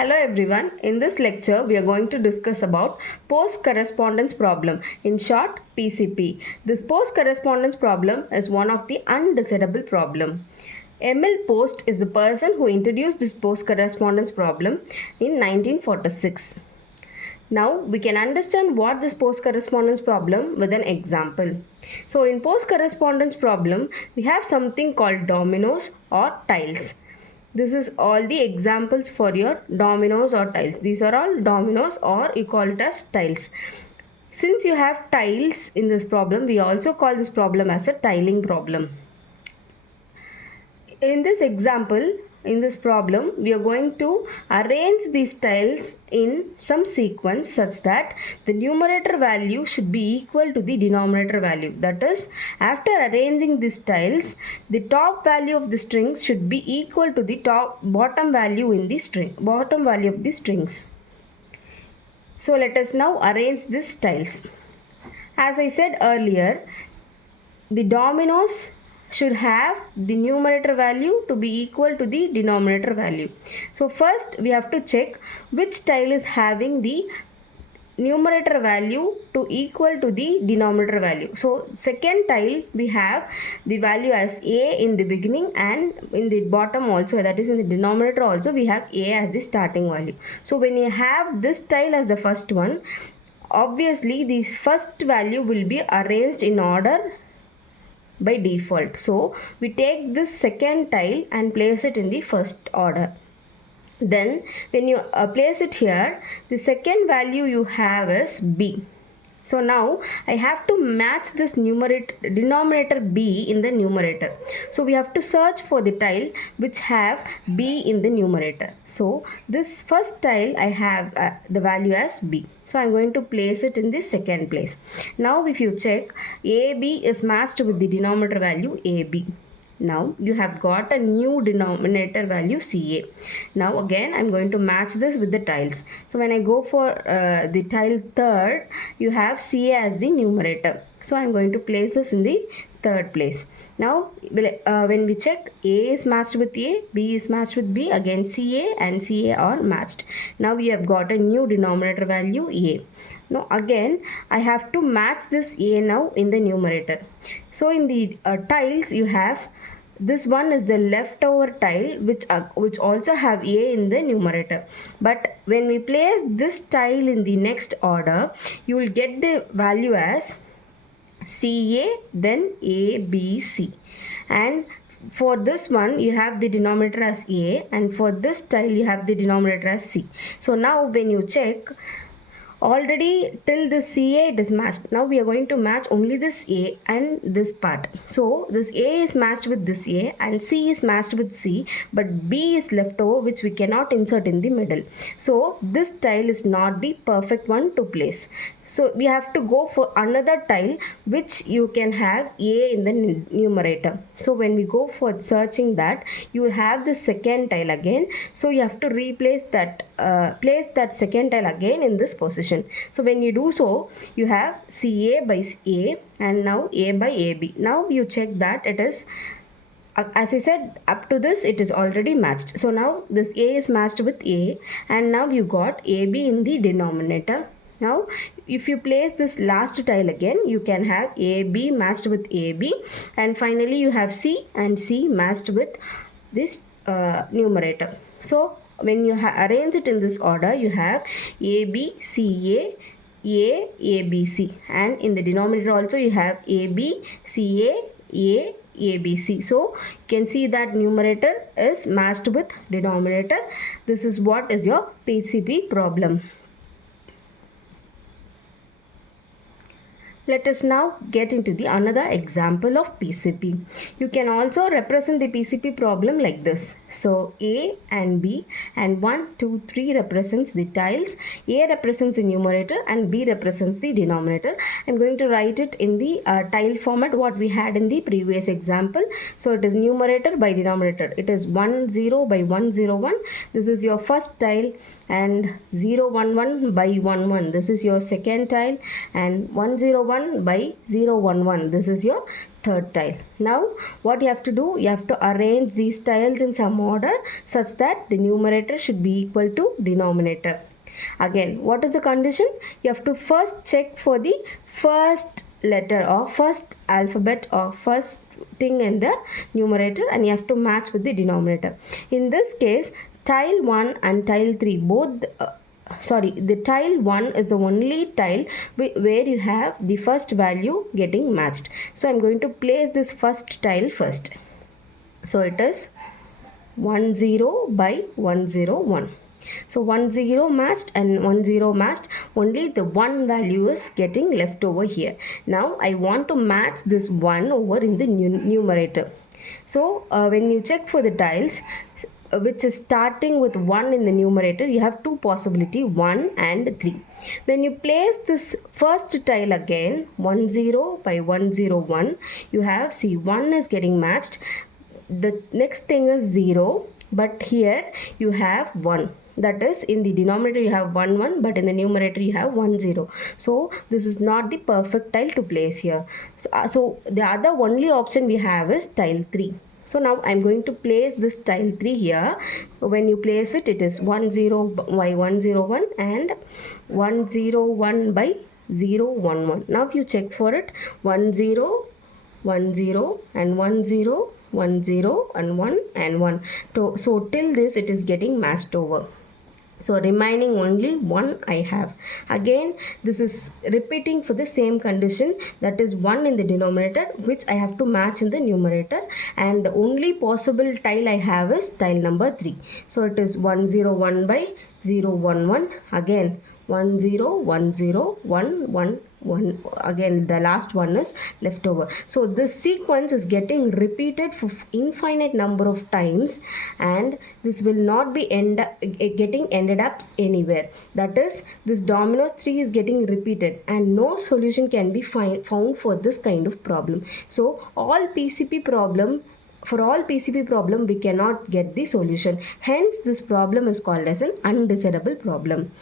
Hello everyone. In this lecture, we are going to discuss about post-correspondence problem. In short, PCP. This post-correspondence problem is one of the undecidable problem. Emil Post is the person who introduced this post-correspondence problem in 1946. Now we can understand what this post-correspondence problem with an example. So in post-correspondence problem, we have something called dominoes or tiles. This is all the examples for your dominoes or tiles. These are all dominoes or you call it as tiles. Since you have tiles in this problem, we also call this problem as a tiling problem. In this example, in this problem, we are going to arrange these tiles in some sequence such that the numerator value should be equal to the denominator value. That is, after arranging these tiles, the top value of the strings should be equal to the bottom value in the bottom value of the strings. So let us now arrange these tiles. As I said earlier, the dominoes should have the numerator value to be equal to the denominator value. So first we have to check which tile is having the numerator value to equal to the denominator value. So second tile we have the value as a in the beginning, and in the bottom also, that is in the denominator also, we have a as the starting value. So when you have this tile as the first one, obviously the first value will be arranged in order by default. So we take this second tile and place it in the first order. Then when you place it here, the second value you have is b. So now I have to match this denominator b in the numerator. So we have to search for the tile which have b in the numerator. So this first tile I have the value as b. So I'm going to place it in the second place. Now if you check, AB is matched with the denominator value AB. Now you have got a new denominator value CA. Now again I'm going to match this with the tiles. So when I go for the tile third, you have CA as the numerator. So I'm going to place this in the third place. Now when we check, A is matched with A, B is matched with B, again CA and CA are matched. Now we have got a new denominator value A. Now again I have to match this A now in the numerator. So in the tiles you have, this one is the leftover tile which also have A in the numerator. But when we place this tile in the next order, you will get the value as CA, then ABC. And for this one you have the denominator as A, and for this tile you have the denominator as C. So now when you check, already till this CA it is matched. Now we are going to match only this A and this part. So this A is matched with this A and C is matched with C, but B is left over which we cannot insert in the middle. So this tile is not the perfect one to place. So we have to go for another tile which you can have A in the numerator. So when we go for searching that, you will have the second tile again. So you have to replace that, place that second tile again in this position. So when you do so, you have CA by A and now A by AB. Now you check that it is, as I said, up to this it is already matched. So now this A is matched with A, and now you got AB in the denominator. Now if you place this last tile again, you can have AB matched with AB, and finally you have C and C matched with this numerator. So when you arrange it in this order, you have AB, CA, ABC, and in the denominator also you have AB, CA, ABC. So you can see that numerator is matched with denominator. This is what is your PCP problem. Let us now get into the another example of PCP. You can also represent the PCP problem like this. So A and B and 1, 2, 3 represents the tiles. A represents the numerator and B represents the denominator. I'm going to write it in the tile format what we had in the previous example. So it is numerator by denominator. It is 1, 0 by 1, 0, 1. This is your first tile, and 0, 1, 1 by 1, 1. This is your second tile, and 1, 0, 1 by 0, 1, 1. This is your third tile. Now what you have to do, you have to arrange these tiles in some order such that the numerator should be equal to denominator. Again, what is the condition? You have to first check for the first letter or first alphabet or first thing in the numerator, and you have to match with the denominator. In this case, tile 1 and tile 3 both the tile 1 is the only tile where you have the first value getting matched. So I'm going to place this first tile first. So it is 10 by 101. So 10 matched and 10 matched, only the one value is getting left over here. Now I want to match this 1 over in the numerator. So when you check for the tiles which is starting with 1 in the numerator, you have two possibility, 1 and 3. When you place this first tile again, 10 by 101, you have, see, 1 is getting matched. The next thing is 0, but here you have 1. That is, in the denominator you have 1 1, but in the numerator you have 1 0. So this is not the perfect tile to place here. So the other only option we have is tile 3. So now I'm going to place this tile 3 here. When you place it, it is 10 by 101 and 101 by 011. Now if you check for it, 10 10 and 10 10 and 1 and 1. So till this it is getting matched over. So remaining only 1 I have. Again, this is repeating for the same condition, that is 1 in the denominator which I have to match in the numerator, and the only possible tile I have is tile number 3. So it is 101 by 011. Again 10 10 1 1 1. Again the last one is left over. So this sequence is getting repeated for infinite number of times, and this will not be getting ended up anywhere. That is, this domino 3 is getting repeated and no solution can be found for this kind of problem. So for all PCP problem we cannot get the solution. Hence this problem is called as an undecidable problem.